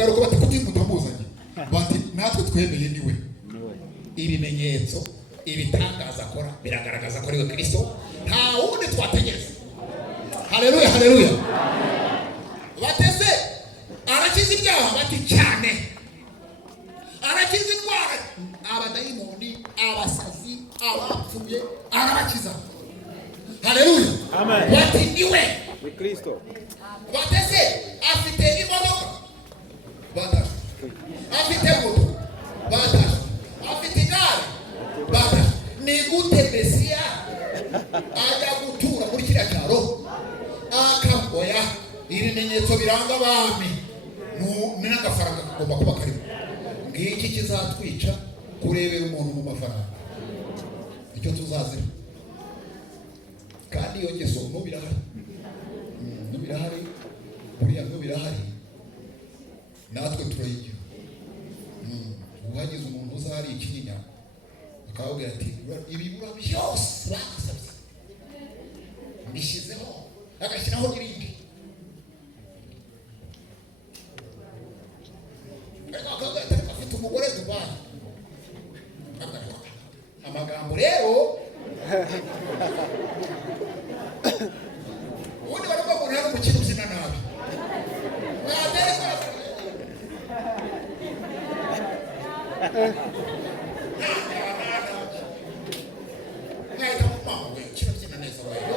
baragaruka bati kuki mutamuzanye, bati natwe twemeye niwe. Ibimenyetso ibitangaza akora biragaragaza ko ari we Kristo, nta wundi twategereza. Haleluya, haleluya. Batese arakiza ibyaha, bati cyane. Arakiza indwara, abadayimoni, abasazi, abapfuye arabakiza. Haleluya, amen. Bati niwe Kristo. Batese afite imodoka, batashe. Afite moto, batashe. Afite igare, batashe. Ni gute Mesiya ajya gutura muri kiriya cyaro akamboya ibimenyetso biranga abami n'agafaranga kagomba kuba karimo? Ngiki kizatwica kurebera umuntu mu mafaranga, icyo tuzazira. Kandi iyo ngeso birahari, birahari, buriya birahari, natwe turayigira. Uhagize umuntu uzari ikinyinya akababwira ati ibibura byose bagasabye mbishyizeho, agashyiraho n'ibindi. Akabwira ati afite umugore Dubai. Amagambo rero ubundi baravuga ngo nta n'umukino uzina nabi. Nahita mu mawe kino kina neza wayo.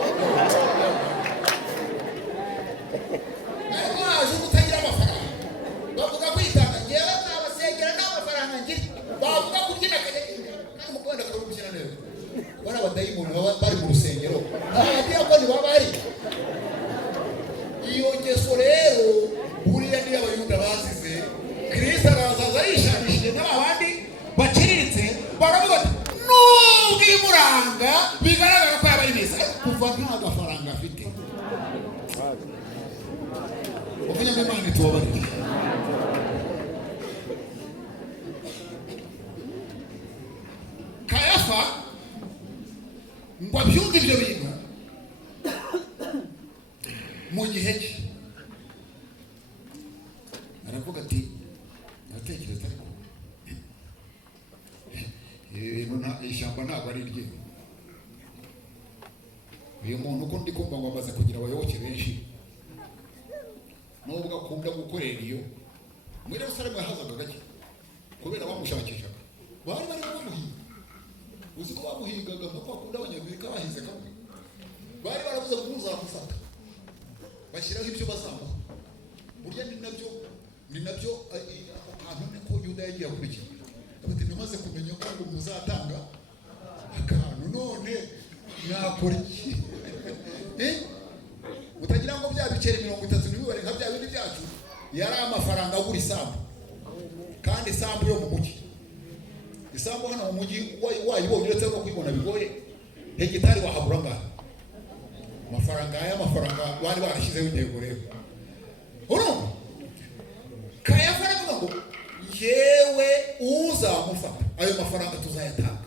Ariko aje gutagira amafaranga, bavuga kwitanga ngewe nabasengera n'amafaranga ngira, bavuga kubyina kagenda kandi mukunda kubyina neza. Bari abadayimoni bari mu rusengero, abadiyakoni baba bari. Iyo ngeso rero buriya niyo abayuda bazize. Kristo arazaza yishanishije n'abandi baciriritse, baravuga ati nubwo imuranga bigaragara ko yaba yibisa kuva nta gafaranga afite. Uvunya ngo Imana itubabarire. Kayafa ngo abyumve ibyo bintu mu gihe cye, aravuga ati natekereza ariko ishyamba ntabwo ari rye. Uyu muntu uko ndi kumva ngo amaze kugira abayoboke benshi, nubwo akunda gukorera iyo muri Yerusalemu yahazaga gake kubera bamushakishaga, bari bamuhiga. Uzi ko bamuhigaga nko bakunda Abanyamerika bahize kamwe, bari baravuze ngo muzamufata bashyiraho ibyo bazamuha. Burya ni nabyo ahantu niko Yuda yagiye akurikira. Ati namaze kumenya ko ngo muzatanga akantu, none nakora iki? Utagira ngo bya biceri 30 n'ibibare nka bya bindi byacu, yari amafaranga agura isambu. Kandi isambu yo mu mujyi, isambu hano mu mujyi wayibonye uretse no kwibona bigoye, hegitari wahabura ngaho amafaranga bari barashyizeho intego rero. Urumva Kayafa aravuga ngo yewe uzamufata ayo mafaranga tuzayatanga.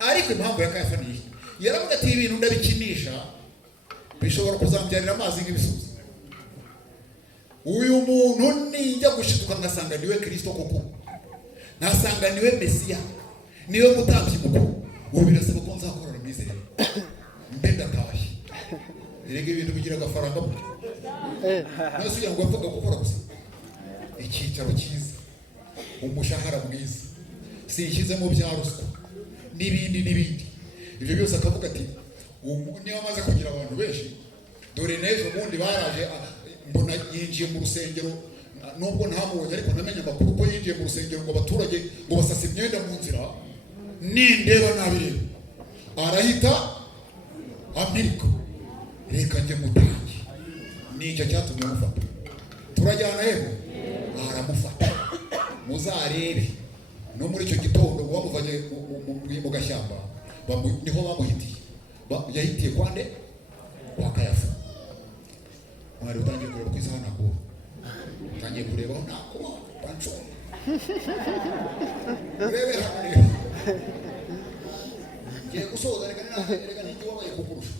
Ariko impamvu ya Kayafa ni iki? Yaravuga ati ibintu ndabikinisha bishobora kuzambyarira amazi nk'ibisubizo. Uyu muntu nijya gushituka ngasanga niwe Kristo koko, nasanga niwe Mesiya, niwe mutambyi mukuru, ubu birasaba ko nzakorana mizere mbega tabashi. Erega ibintu bigira agafaranga mu nasuye ngo avuga gukora gusa icyicaro cyiza, umushahara mwiza, sishyizemo bya ruswa n'ibindi. Ibyo byose akavuga ati niba amaze kugira abantu benshi, dore n'ejo bundi baraje mbona yinjiye mu rusengero, nubwo ntamubonye ariko namenye amakuru ko yinjiye mu rusengero ngo abaturage ngo basase imyenda mu nzira, nindeba nabireba arahita Amerika reka njye mutangi. Nicyo cyatumye amufata. Turajyana yego aramufata, muzarebe no muri icyo gitondo bamuvanye mu gashyamba, niho bamuhitiye. Yahitiye kwande kwa Kayafa. Mwari utangiye kureba ku isaha nako utangiye kurebaho nako pancho urebe hano ngiye gusoza reka n'icyo wabaye kukurusha.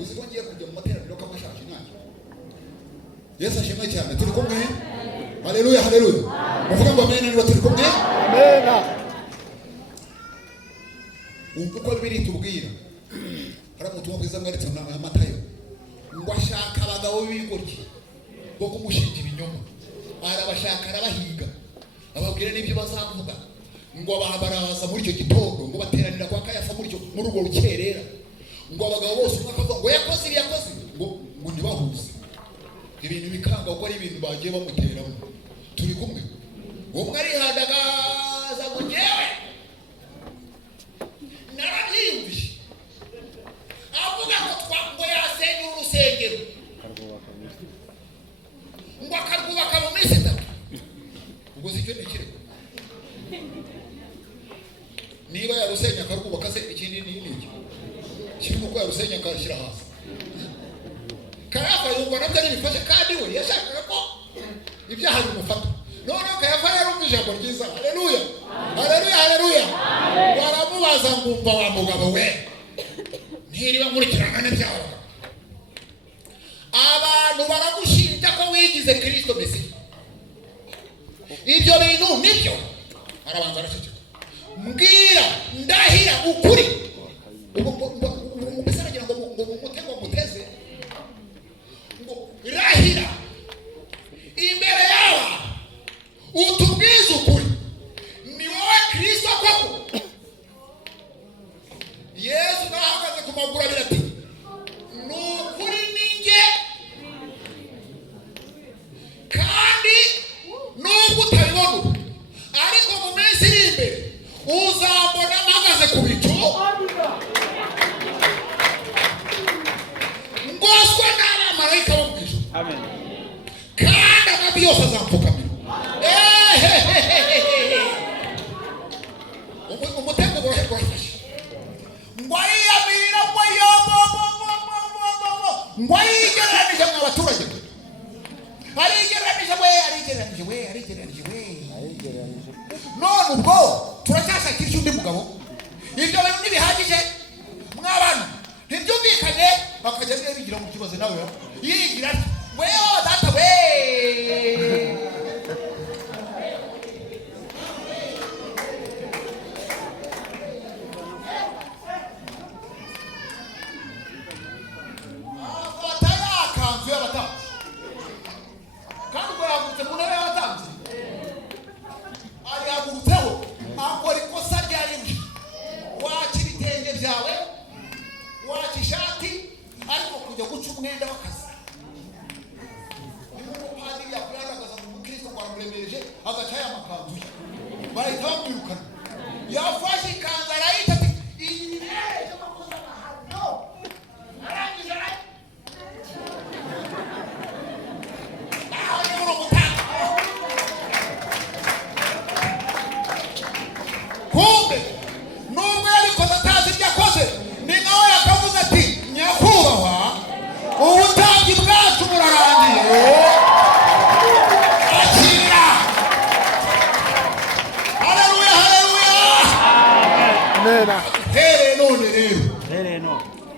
Uzi ko ngiye kujya mu materaniro k'amashashi nanjye. Yesu ashimwe cyane. Turi kumwe Haleluya, haleluya. Muvuga ngo amen niba turi kumwe. Amen. Uko bibiri tubwira. Hari ubutumwa bwiza mwanditse na Matayo. Ngo ashaka abagabo b'ibigoryi bo kumushinja ibinyoma. Arabashaka arabahiga. Ababwira n'ibyo bazavuga. Ngo abaharaza muri icyo gitondo ngo bateranira kwa Kayafa muri urwo rukerera. Ngo abagabo bose umwakavuga ngo yakoze ngo ntibahuze. Ibintu bikanga uko ari ibintu bagiye bamuteramo. Turi kumwe. Umwe arihadagaza ngo ngewe narabyiyumvise. Avuga ngo yasenye urusengero. Ngo akarwubaka mu minsi 3. Ubwo si cyo nikirego. Niba yarusenya akarwubaka se ikindi ni iki? Kirimo ko yarusenya akashyira hasi. Kayafa yumva nabyo bifashe kandi we yashakaga ko ibyaha bimufata. None Kayafa yarumva ijambo ryiza. Haleluya. Haleluya, haleluya. Baramubaza ngumva wa mugabo we. Ntiriba nkurikirana n'ibyaha. Abantu baragushinja ko wigize Kristo Mesiya. Ibyo bintu nibyo. Arabanza araceceka. Mbwira ndahira ukuri. Mbese aragira ngo umutego muteze. Ngo irahira imbere yawe utubwize ukuri. Ni wowe Kristo koko. Yesu nahagaze ku maguru abiri ati nukuri ninjye kandi nubwo utabibona ariko mu minsi iri imbere uzambona mpagaze ku bicu ngoswe n'abamarayika bo mu ijuru. Amen. Kandi amavi yose azampfukamira. Umutego urahefashe ngo yiyamirira ngo ngo yigereranije mu baturage. Arigereranije. None ubwo turacyashakisha undi mugabo. Ibyo bintu ntibihagije mw'abana ntibyumvikanye bakajya bigira mu kibazo nawe yigira ati wewe data we.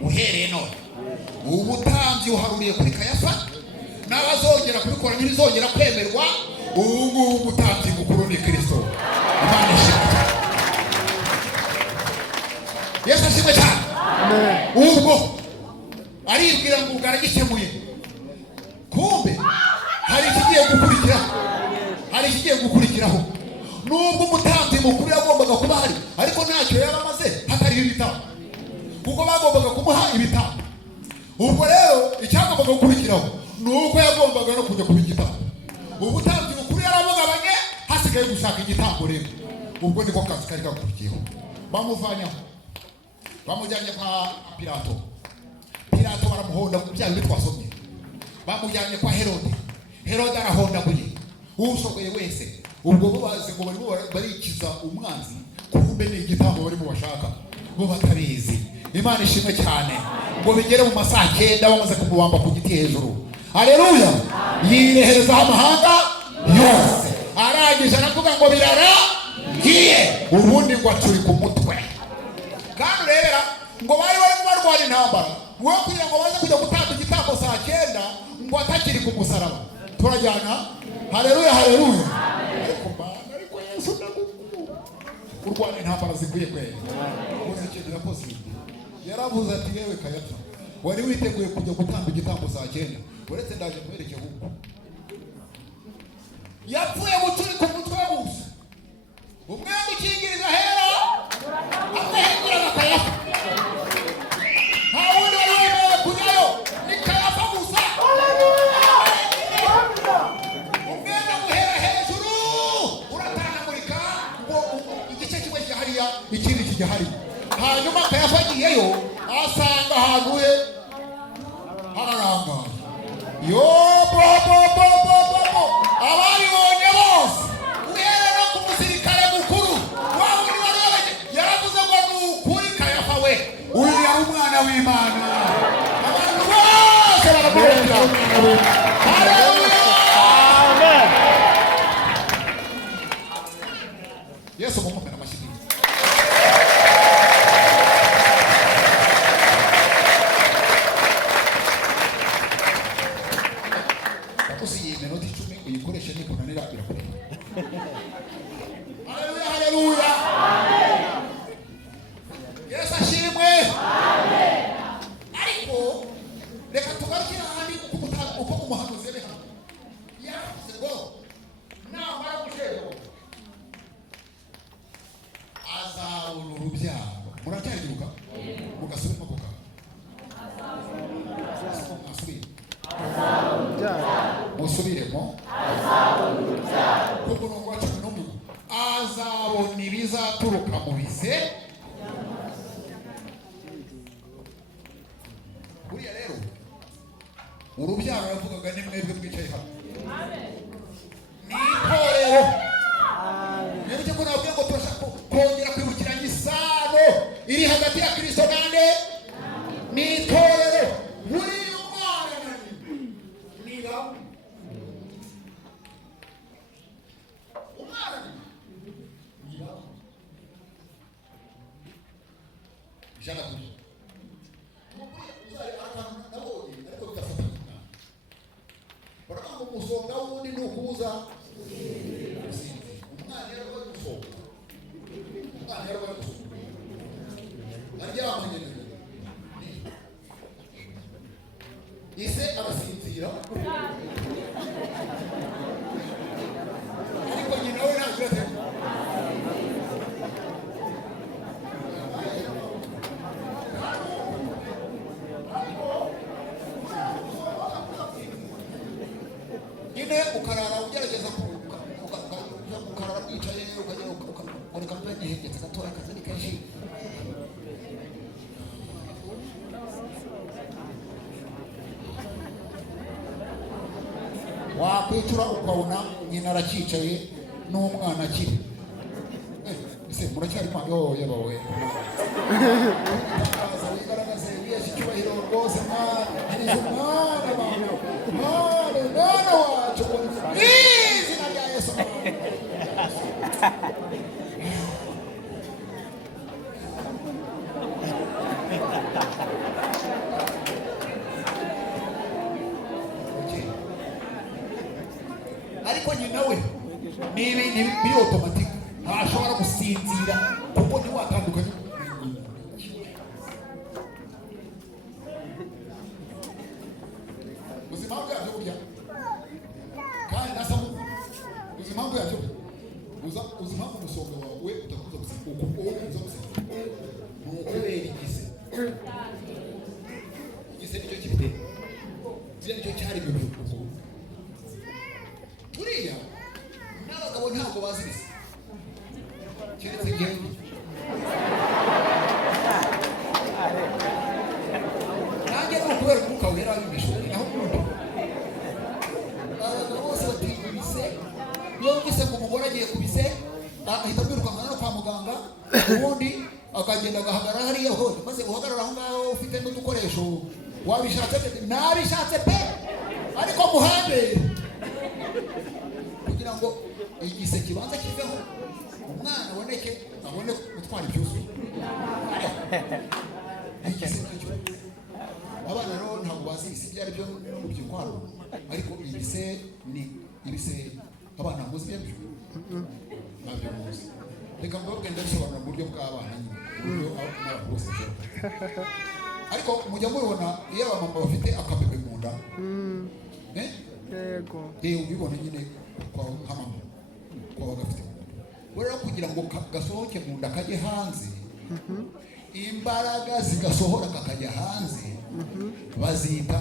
Uhereye none ubutambyi uharuriye kuri Kayafa n'abazongera kubikora ntibizongera kwemerwa. Ubu ubutambyi mukuru ni Kristo. Imana ishimwe. Yesu ashimwe cyane. Ubwo aribwira ngo ugaragikemuye. Kumbe hari ikigiye gukurikiraho. Nubwo umutambyi mukuru yagombaga kuba hari ariko ntacyo yaba amaze hatariho ibitambo. Kuko bagombaga kumuha ibitambo. Ubwo rero icyagombaga gukurikiraho nuko yagombaga no kujya kuba igitambo. Ubutambyi bukuru yarabugabanye hasigaye gushaka igitambo rero. Ubwo niko kazi kari gakurikiyeho. Bamuvanyaho bamujyanye kwa Pilato. Pilato baramuhonda ku byaha bitwasomye. Bamujyanye kwa Herode arahondaguye ushoboye wese. Ubwo bo bazi ngo barikiza umwanzi. Kumbe ni igitambo bari mu bashaka bo batabizi. Imana ishimwe cyane. Ngo bigere mu masaha 9 bamaze kumubamba ku giti hejuru. Haleluya. Yireherezaho amahanga yose. Arangije aravuga ngo birarangiye. Ubundi ngo acuri ku mutwe. Kandi rero ngo bari barwana intambara. Ngo kugira ngo baze kujya gutanga igitambo saa 9 ngo atakiri ku musaraba. turajyana. Haleluya, haleluya. Ariko Yesu ndagukunda. Urwana intambara zikwiye kwera. Uzi icyo girakoze. Yaravuze ati yewe Kayafa, wari witeguye kujya gutamba igitambo saa 9. Uretse ndaje kwerekeza huko. Yapfuye guturika umutwe wose. Umwami ukingiriza hera. Amehengera Kayafa. Hawundi wari wemewe kujyayo. Ni Kayafa gusa. Umwami amuhera hejuru. Uratanamurika ngo igice kimwe kijya ikindi kijya hariya. Hanyuma Kayafa agiyeyo asanga ahantu he hararangaye. Yo abaribonye bose uherera ku musirikare mukuru waba uri wari yaravuze ngo ni ukuri Kayafa we uyu yari umwana w'Imana. Abantu bose baramukunda. Haleluya. Amen. Yesu mumupe n'amashyi. Uyikoreshe ni kunanira birakureba. Haleluya, haleluya. Amen. Yesu ashimwe. Amen. Ariko reka tugarukira handi uko umuhanuzi ari hano. Yavuze ngo namara gushego azabona urubyaro. Muracyaribuka? Mugasubira kuvuga. Musubiremo. Kuko ngo wacu no mu azabona ibizaturuka mu bize. Buriya rero urubyaro yavugaga ni mwebwe mwicaye hano. Amen. Ni itorero. Amen. Niba ko nabwiye ngo turashaka kongera kwibukiranya isano iri hagati ya Kristo nande ni itorero. Buri umwana ni rawo. Jana kuri. Uzari akantu nabonye ariko bitafatika. Baraka umusonga wundi nukuza. Umwana yari bari gusonga. Umwana yari bari gusonga. Aryamanye neza. Ise arasinzira. Ariko nyina we ntabwo ukarara ugerageza ukarara mwicaye ukagera ukabona kampani ihegetse gatora akazi ni kenshi. Wakwicura ukabona nyina arakicaye n'umwana akiri. Ese muracyari kwa yoye bawe. Wigaragaze wiyesha icyubahiro rwose mwana abantu. Mwana wacu izina rya Yesu. Ariko nyina we ni biri automatic ntashobora gusinzira kuko ni watandukanye. Ubuzima bwabyo burya kandi nasamu ubuzima bwabyo ubuzima bw'umusonga wawe utakuza gusiga uko uza gusiga ukubera igise nicyo kibite bya nicyo cyari mu bihugu buriya n'abagabo ntabwo bazi bise keretse ngewe nanjye ni ukubera umwuka wera w'imishuri naho umuntu abagabo bose batinya ibise iyo wumvise ngo umugore agiye ku bise ahita amwirukankana no kwa muganga ubundi akagenda agahagarara hariya hose maze uhagarara aho ngaho ufite n'udukoresho wabishatse nabishatse pe ariko muhande kugira ngo igise kibanza kiveho umwana aboneke abone gutwara ibyuzuye. Igise nacyo abana rero ntabwo bazi isi byari byo n'urubyiruko hano ariko ibise ni ibise abana muzi byo nabyo muzi reka mbabwire ndabisobanura mu buryo bw'abana nyine buryo n'abantu bose ariko mujya mubibona iyo abamama bafite akabebe mu nda yego ubibona nyine kwa mama kwa gafite rero kugira ngo gasohoke mu nda kajye hanze imbaraga zigasohora kakajya hanze bazita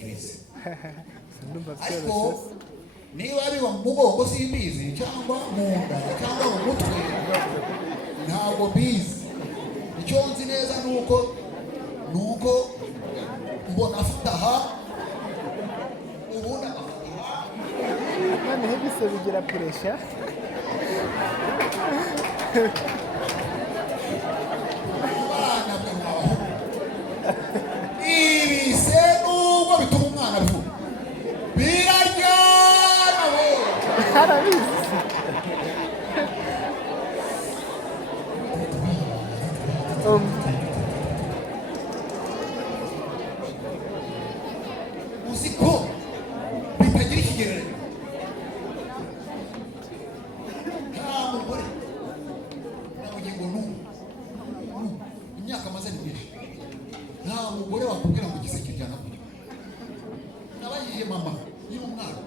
ibise ariko niba biba mu mugongo simbizi cyangwa mu nda cyangwa mu mutwe ntabwo bizi icyo nzi neza nuko mbona afite aha ubundi agafata aha noneho ibise bigira puresha abana bw'aho ibise nubwo bituma umwana avuga biraryana we arabizi uzi ko bitagira ikigereranyo nta mugore namugingo imyaka amaze ni myinshi nta mugore wakubwira ngo igise kiryana kujya nabajije mama y'umwana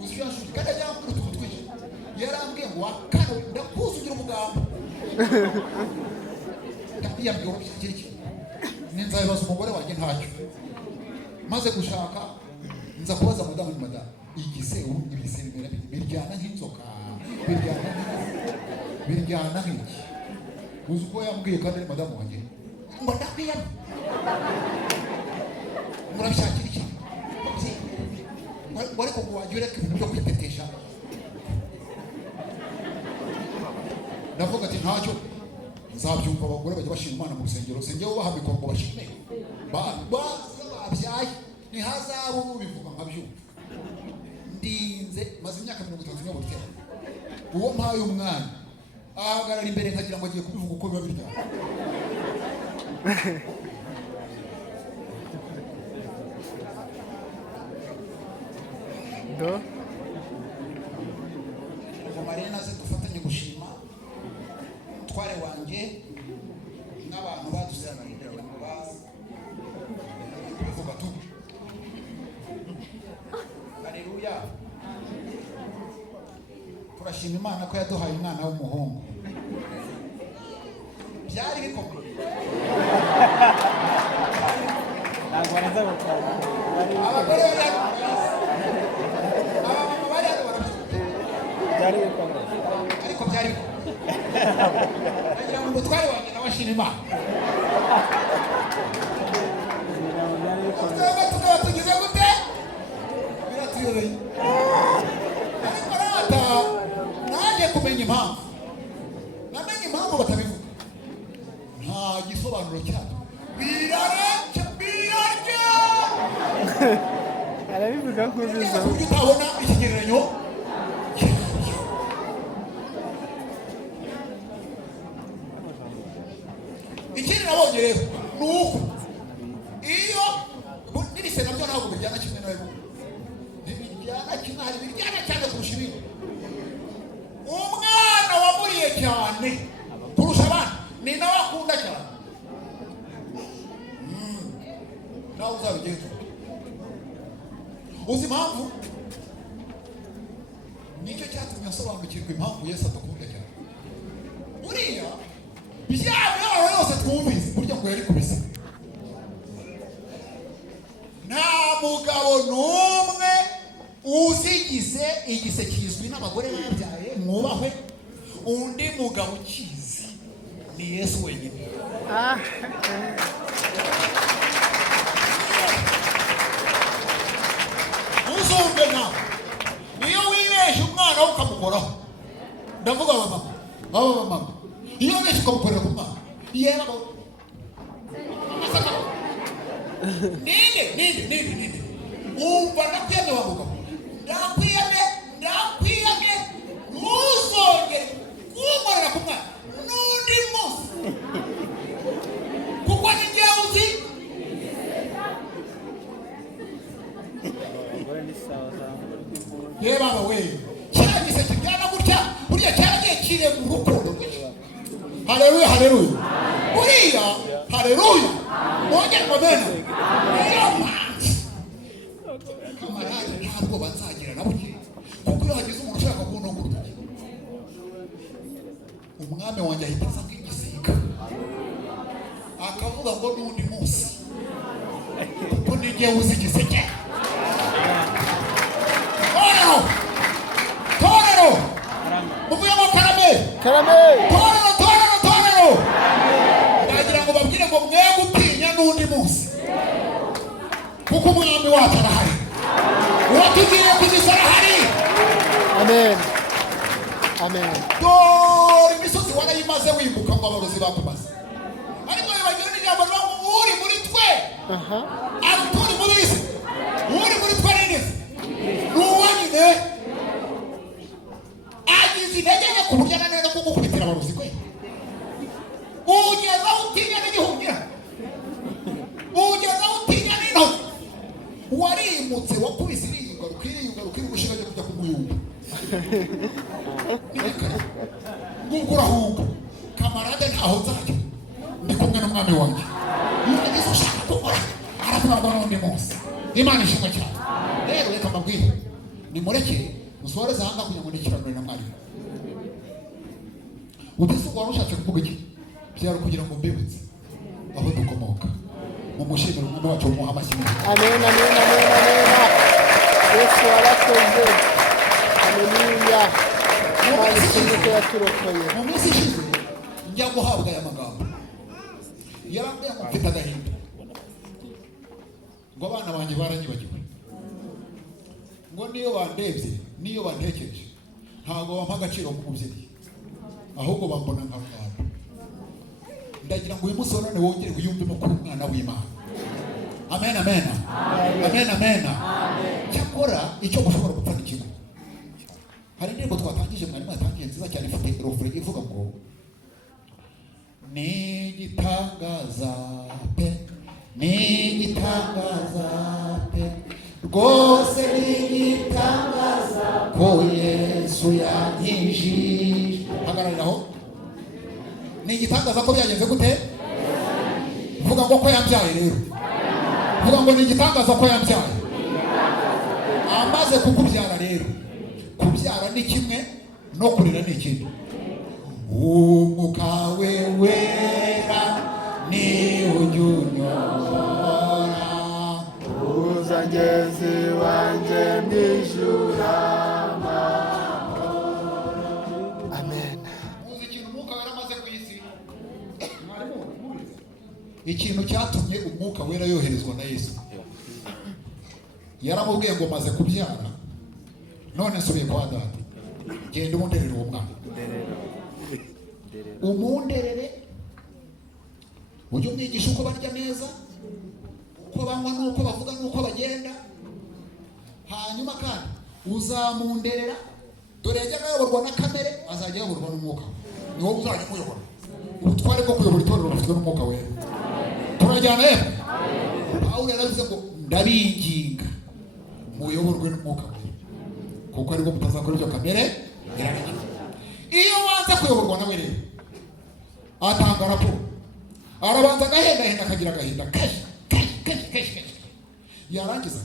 uzi icyo yashuye kandi ajya kuri utuntu twinshi yarambwiye ngo wakane ndakuzugira umugambi ndabiyambye ngo iki ninzabibaza umugore wanjye ntacyo maze gushaka nza kubaza mudamu igise ibise biryana nk'inzoka biryana nk'iki uzi uko yambwiye kandi ari madamu wanjye ngo ndakwiyama murabishakira iki ariko ngo wajya ureka ibintu byo kwitetesha ndavuga ati ntacyo nzabyumva abagore bajya bashima Imana mu rusengero njyewe ubaha mikoro ngo bashime babyaye ntihazaba ubivuga nkabyumva ndinze maze imyaka 30 nyobora utera uwo mpaye umwana ahagarara imbere nkagira ngo agiye kubivuga uko biba biryana do marina ze dufatanye gushima tware wanjye n'abantu badusanga ngo bazi bivuga tu haleluya turashima Imana ko yaduhaye umwana w'umuhungu byari bikomeye ntabwo baraza gukora abagore byari bikomeye ariko byari nagira ngo umutware wanjye nawe ashima Imana tukaba tugize gute biratuyobeye ariko rata naje kumenya impamvu namenye impamvu batabivuga nta gisobanuro cyabyo birareke birarya arabivuga ko biza ku buryo utabona ikigereranyo ikindi nabonye rero ni uko iyo n'irise nabyo ntabwo bijyana kimwe na bimwe ntibijyana kimwe hari ibijyana cyane kurusha ibindi umwana wamuriye cyane kurusha abana ni nawe akunda cyane nawe uzabigenza uzi impamvu nicyo cyatumye asobanukirwa impamvu Yesu adakunda cyane buriya bya mibabaro yose twumvise burya ngo yari kubisa nta mugabo n'umwe uzigize igise kizwi n'abagore babyaye mwubahwe undi mugabo ukizi ni Yesu wenyine uzumve nawe niyo wibeshye umwana we ukamukoraho ndavuga abamama iyo wibeshye ukamukorera ku mwana yera ninde wumva ndakwiyamye wa mugabo ndakwiyamye ntuzongere kuwukorera ku mwana n'undi munsi kuko ni njyewe uzi baba we cyagise kijyana gutya buriya cyaragiye kire mu rukundo rwinshi. Haleluya haleluya buriya haleluya mwongere mubena iyo manzi kamarade ntabwo bazagira na buke kuko iyo hagize umuntu ushaka kuntunguruka umwami wanjye ahita asa nk'igisiga akavuga ngo n'undi munsi kuko n'igihe uzi igiseke torero muvuye ngo karame torero ndagira ngo babwire ngo mwe gutinya n'undi munsi kuko umwami wacu arahari uwatugiye kugeza arahari. Amen. Amen. Dore imisozi warayimaze wimbuka ngo abarozi bakumaze ariko bibagiwe n'ijambo rivuga ngo uri muri twe turi muri isi uri muri twe n'inisi n'uwo nyine agize intege nke ku buryo ananira ko gukubitira abarozi kwe ugeza utinya n'igihungira ugeza utinya n'intoki warimutse wakubise iriyugaruka iri gushigaje kujya kumuyumba nguko urahunga kamarade ntaho nzajya ndi kumwe n'umwami wanjye iyo agize ushaka gukora aravuga ngo n'undi munsi Imana ishimwe cyane. Rero reka mbabwire nimureke musoreze ahanga kugira ngo nikiranure na mwarimu ubise wari ushatse kuvuga iki byari kugira ngo mbibutse aho dukomoka mu mushimire umwami wacu w'umuha amashyi. Amen. Yesu arakoze. Haleluya. Imana ishimwe ko yaturokoye. Mu minsi ishize njya guhabwa aya magambo yarambwiye ngo mfite agahinda ngo abana banjye baranyibagiwe ngo niyo bandebye niyo bantekereje ntabwo bampa agaciro nk'umubyeyi ahubwo bambona nka mwana. Ndagira ngo uyu munsi none wongere wiyumvemo kuri umwana w'Imana. Amen. Cyakora icyo gushobora gupfa ikigo hari indirimbo twatangije mwarimu yatangiye nziza cyane ifite refrain ivuga ngo ni igitangaza pe rwose ni igitangaza ko Yesu yankijije. Hagarariraho. Ni igitangaza ko byagenze gute? Vuga ngo ko yambyaye rero. Vuga ngo ni igitangaza ko yambyaye. Amaze kukubyara rero. Kubyara ni kimwe no kurera ni ikindi. Umwuka we wera ni unyunyora uzageze wanje mbijura. Amen. Muzi ikintu umwuka wera amaze ku isi. Ikintu cyatumye umwuka wera yoherezwa na Yesu. Yaramubwiye ngo maze kubyara none nsubiye kwa data genda umunderere uwo mwana umunderere ujye umwigisha uko barya neza uko banywa n'uko bavuga n'uko bagenda hanyuma kandi uzamunderera dore yajyaga ayoborwa na kamere azajya ayoborwa n'umwuka ni wowe uzajya umuyobora ubutware bwo kuyobora itorero bufitwe n'umwuka wera turajyana yewe Pawulo yaravuze ngo ndabinginga muyoborwe n'umwuka wera kuko aribwo mutazakora ibyo kamere irabigira. Iyo wanze kuyoborwa nawe rero atanga raporo arabanza agahenda akagira agahinda kashi yarangiza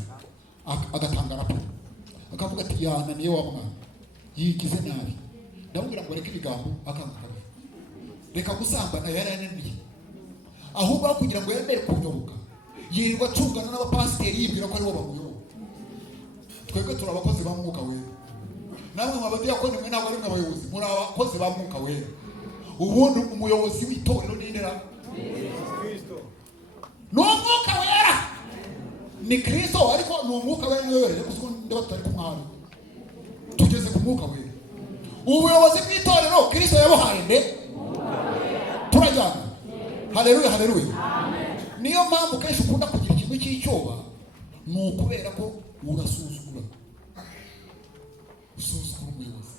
agatanga raporo akavuga ati yananiye wa mwana yigize nabi ndamubwira ngo reka ibigambo akanga reka gusambana yarananiye ahubwo aho kugira ngo yemere kunyoboka yirirwa acungana n'abapasiteri yibwira ko aribo bamuyoboka. Twebwe turi abakozi ba mwuka wera namwe mwabadiyakoni mwe ntabwo ari mwe abayobozi muri abakozi ba mwuka wera. Ubundi umuyobozi w'itorero ni ndera ni umwuka wera ni Kristo ariko ni umwuka wera niwe wera kuko ndeba tutari kumwari tugeze ku mwuka wera. Ubuyobozi bw'itorero Kristo yabuhaye nde turajyana. Haleluya. Niyo mpamvu kenshi ukunda kugira ikintu cy'icyoba ni ukubera ko urasuzugura umuyobozi.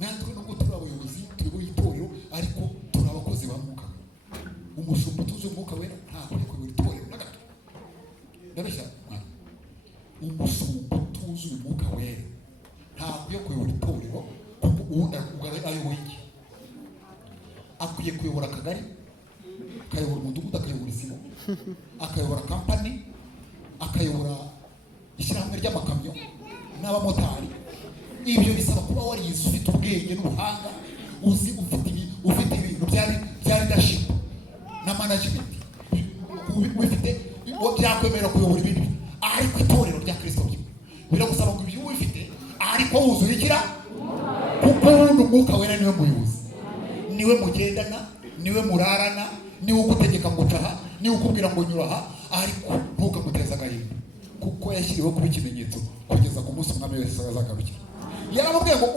Natwe nubwo turi abayobozi turi itorero ariko turi abakozi ba mwuka. Umushumba utuzuye umwuka wera ntabwo ari kuyobora itorero na gato. Ndabeshya mwana umushumba utuzuye akwiye kuyobora itorero kuko ubundi ayoboye iki? Akwiye kuyobora akagari, akayobora umudugudu, akayobora isibo, akayobora kampani, akayobora ishyirahamwe ry'amakamyo n'abamotari. Ibyo bisaba kuba warize, ufite ubwenge n'ubuhanga, uzi ufite ibintu bya leadership na management, ufite byakwemera kuyobora ibindi. Ariko itorero rya Kristo biragusaba ngo ibyo ufite ariko wuzuye ikira, kuko ubundi umwuka wera niwe muyobozi, niwe mugendana, niwe murarana, niwe ugutegeka ngo utaha, niwe ukubwira ngo nyura aha, ariko ntukamuteza agahinda, kuko yashyiriweho kuba ikimenyetso kugeza ku munsi umwami wese azagarukira. Yaramubwiye ngo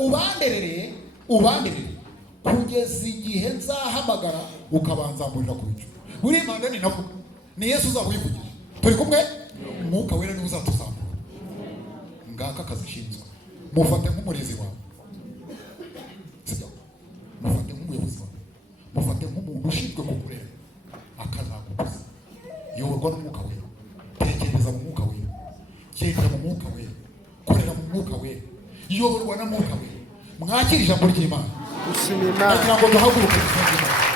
ubanderere kugeza igihe nzahamagara ukabanzamurira ku bicu. Buri impande ni navuga ni Yesu uzabuyivugira, turi kumwe. Umwuka wera niwe uzatuzamura. Ngaka akazishinzwe. Mufate nk'umurezi wawe, sibyo? Mufate nk'umuyobozi wawe, mufate nk'umuntu ushinzwe kukurera, akazakuguza. Yoborwa n'umwuka wera, tekereza mu mwuka wera, gendera mu mwuka wera, korera mu mwuka wera, yoborwa na mwuka wera. Mwakira ijambo ry'Imana. Ushima Imana. Kugira ngo duhaguruke dusenge Imana.